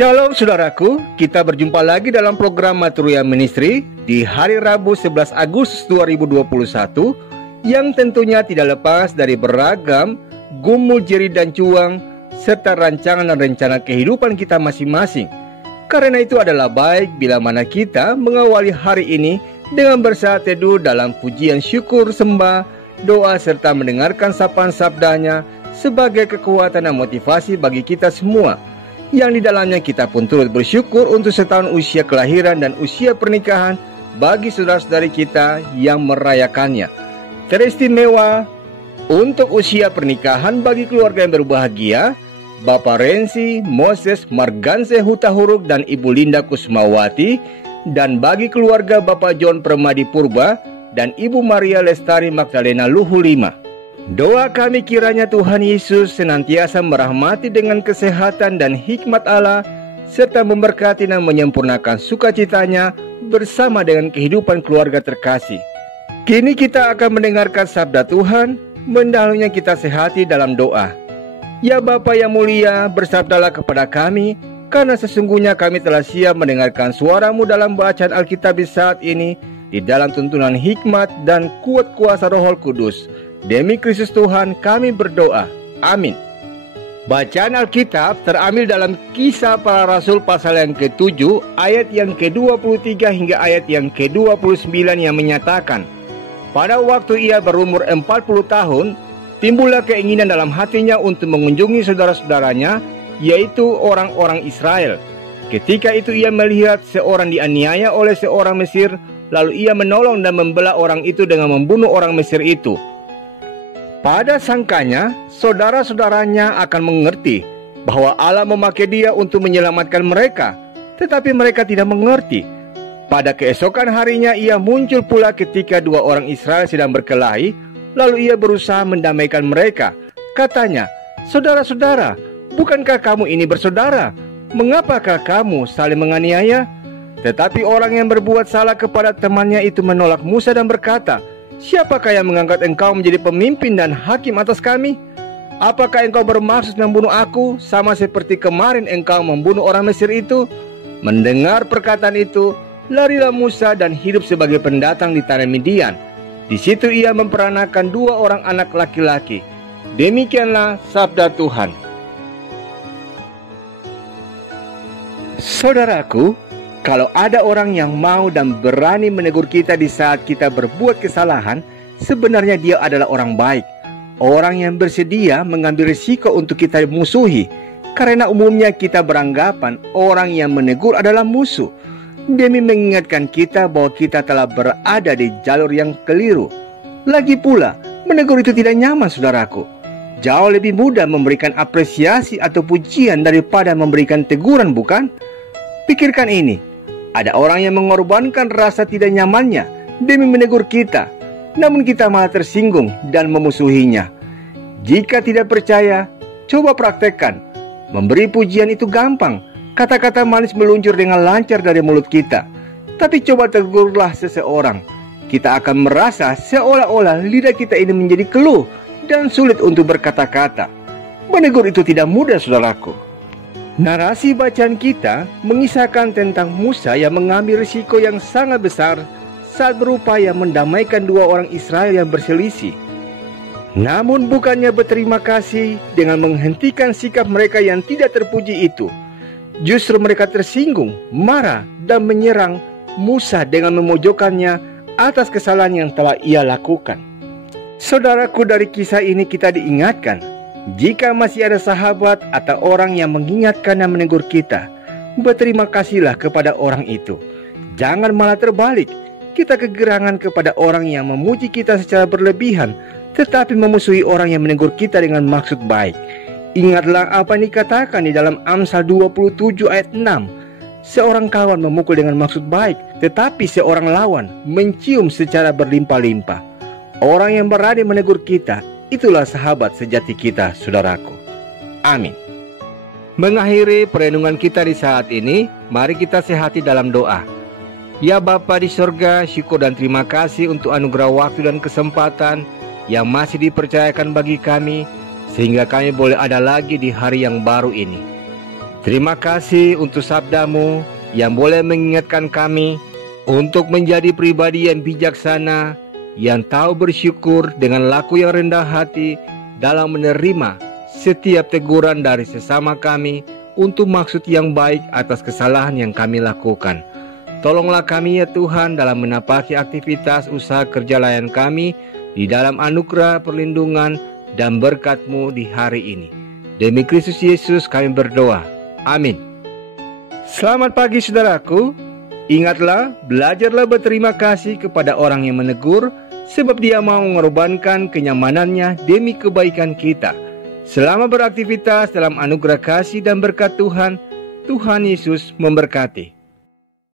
Shalom saudaraku, kita berjumpa lagi dalam program Maturia Ministry di hari Rabu 11 Agustus 2021 yang tentunya tidak lepas dari beragam gumul jeri dan cuang serta rancangan dan rencana kehidupan kita masing-masing. Karena itu adalah baik bila mana kita mengawali hari ini dengan bersaat teduh dalam pujian syukur, sembah, doa serta mendengarkan sapaan sabdanya sebagai kekuatan dan motivasi bagi kita semua, yang di dalamnya kita pun turut bersyukur untuk setahun usia kelahiran dan usia pernikahan bagi saudara-saudari kita yang merayakannya. Teristimewa untuk usia pernikahan bagi keluarga yang berbahagia, Bapak Rensi Moses Marganse Hutahuruk dan Ibu Linda Kusmawati, dan bagi keluarga Bapak John Permadi Purba dan Ibu Maria Lestari Magdalena Luhulima. Doa kami kiranya Tuhan Yesus senantiasa merahmati dengan kesehatan dan hikmat Allah, serta memberkati dan menyempurnakan sukacitanya bersama dengan kehidupan keluarga terkasih. Kini kita akan mendengarkan sabda Tuhan, mendahulunya kita sehati dalam doa. Ya Bapa yang mulia, bersabdalah kepada kami, karena sesungguhnya kami telah siap mendengarkan suara-Mu dalam bacaan Alkitab di saat ini, di dalam tuntunan hikmat dan kuat kuasa Roh Kudus. Demi Kristus Tuhan kami berdoa. Amin. Bacaan Alkitab terambil dalam Kisah Para Rasul pasal yang ke-7 ayat yang ke-23 hingga ayat yang ke-29 yang menyatakan, pada waktu ia berumur 40 tahun, timbullah keinginan dalam hatinya untuk mengunjungi saudara-saudaranya, yaitu orang-orang Israel. Ketika itu ia melihat seorang dianiaya oleh seorang Mesir, lalu ia menolong dan membelah orang itu dengan membunuh orang Mesir itu. Pada sangkanya, saudara-saudaranya akan mengerti bahwa Allah memakai dia untuk menyelamatkan mereka, tetapi mereka tidak mengerti. Pada keesokan harinya ia muncul pula ketika dua orang Israel sedang berkelahi, lalu ia berusaha mendamaikan mereka. Katanya, saudara-saudara, bukankah kamu ini bersaudara? Mengapakah kamu saling menganiaya? Tetapi orang yang berbuat salah kepada temannya itu menolak Musa dan berkata, siapakah yang mengangkat engkau menjadi pemimpin dan hakim atas kami? Apakah engkau bermaksud membunuh aku sama seperti kemarin engkau membunuh orang Mesir itu? Mendengar perkataan itu, larilah Musa dan hidup sebagai pendatang di tanah Midian. Di situ ia memperanakan dua orang anak laki-laki. Demikianlah sabda Tuhan. Saudaraku, kalau ada orang yang mau dan berani menegur kita di saat kita berbuat kesalahan, sebenarnya dia adalah orang baik. Orang yang bersedia mengambil risiko untuk kita musuhi. Karena umumnya kita beranggapan orang yang menegur adalah musuh, demi mengingatkan kita bahwa kita telah berada di jalur yang keliru. Lagi pula, menegur itu tidak nyaman, saudaraku. Jauh lebih mudah memberikan apresiasi atau pujian daripada memberikan teguran, bukan? Pikirkan ini. Ada orang yang mengorbankan rasa tidak nyamannya demi menegur kita, namun kita malah tersinggung dan memusuhinya. Jika tidak percaya, coba praktekkan. Memberi pujian itu gampang. Kata-kata manis meluncur dengan lancar dari mulut kita. Tapi coba tegurlah seseorang. Kita akan merasa seolah-olah lidah kita ini menjadi keluh dan sulit untuk berkata-kata. Menegur itu tidak mudah, saudaraku. Narasi bacaan kita mengisahkan tentang Musa yang mengambil risiko yang sangat besar saat berupaya mendamaikan dua orang Israel yang berselisih. Namun bukannya berterima kasih dengan menghentikan sikap mereka yang tidak terpuji itu, justru mereka tersinggung, marah, dan menyerang Musa dengan memojokkannya atas kesalahan yang telah ia lakukan. Saudaraku, dari kisah ini kita diingatkan, jika masih ada sahabat atau orang yang mengingatkan dan menegur kita, berterima kasihlah kepada orang itu. Jangan malah terbalik, kita kegerangan kepada orang yang memuji kita secara berlebihan, tetapi memusuhi orang yang menegur kita dengan maksud baik. Ingatlah apa yang dikatakan di dalam Amsal 27 ayat 6. Seorang kawan memukul dengan maksud baik, tetapi seorang lawan mencium secara berlimpah-limpah. Orang yang berani menegur kita, itulah sahabat sejati kita, saudaraku. Amin. Mengakhiri perenungan kita di saat ini, mari kita sehati dalam doa. Ya Bapa di sorga, syukur dan terima kasih untuk anugerah waktu dan kesempatan yang masih dipercayakan bagi kami, sehingga kami boleh ada lagi di hari yang baru ini. Terima kasih untuk sabdamu yang boleh mengingatkan kami untuk menjadi pribadi yang bijaksana, yang tahu bersyukur dengan laku yang rendah hati dalam menerima setiap teguran dari sesama kami untuk maksud yang baik atas kesalahan yang kami lakukan. Tolonglah kami ya Tuhan dalam menapaki aktivitas usaha kerja layan kami di dalam anugerah perlindungan dan berkat-Mu di hari ini. Demi Kristus Yesus kami berdoa. Amin. Selamat pagi saudaraku. Ingatlah, belajarlah berterima kasih kepada orang yang menegur, sebab dia mau mengorbankan kenyamanannya demi kebaikan kita. Selama beraktivitas dalam anugerah kasih dan berkat Tuhan, Tuhan Yesus memberkati.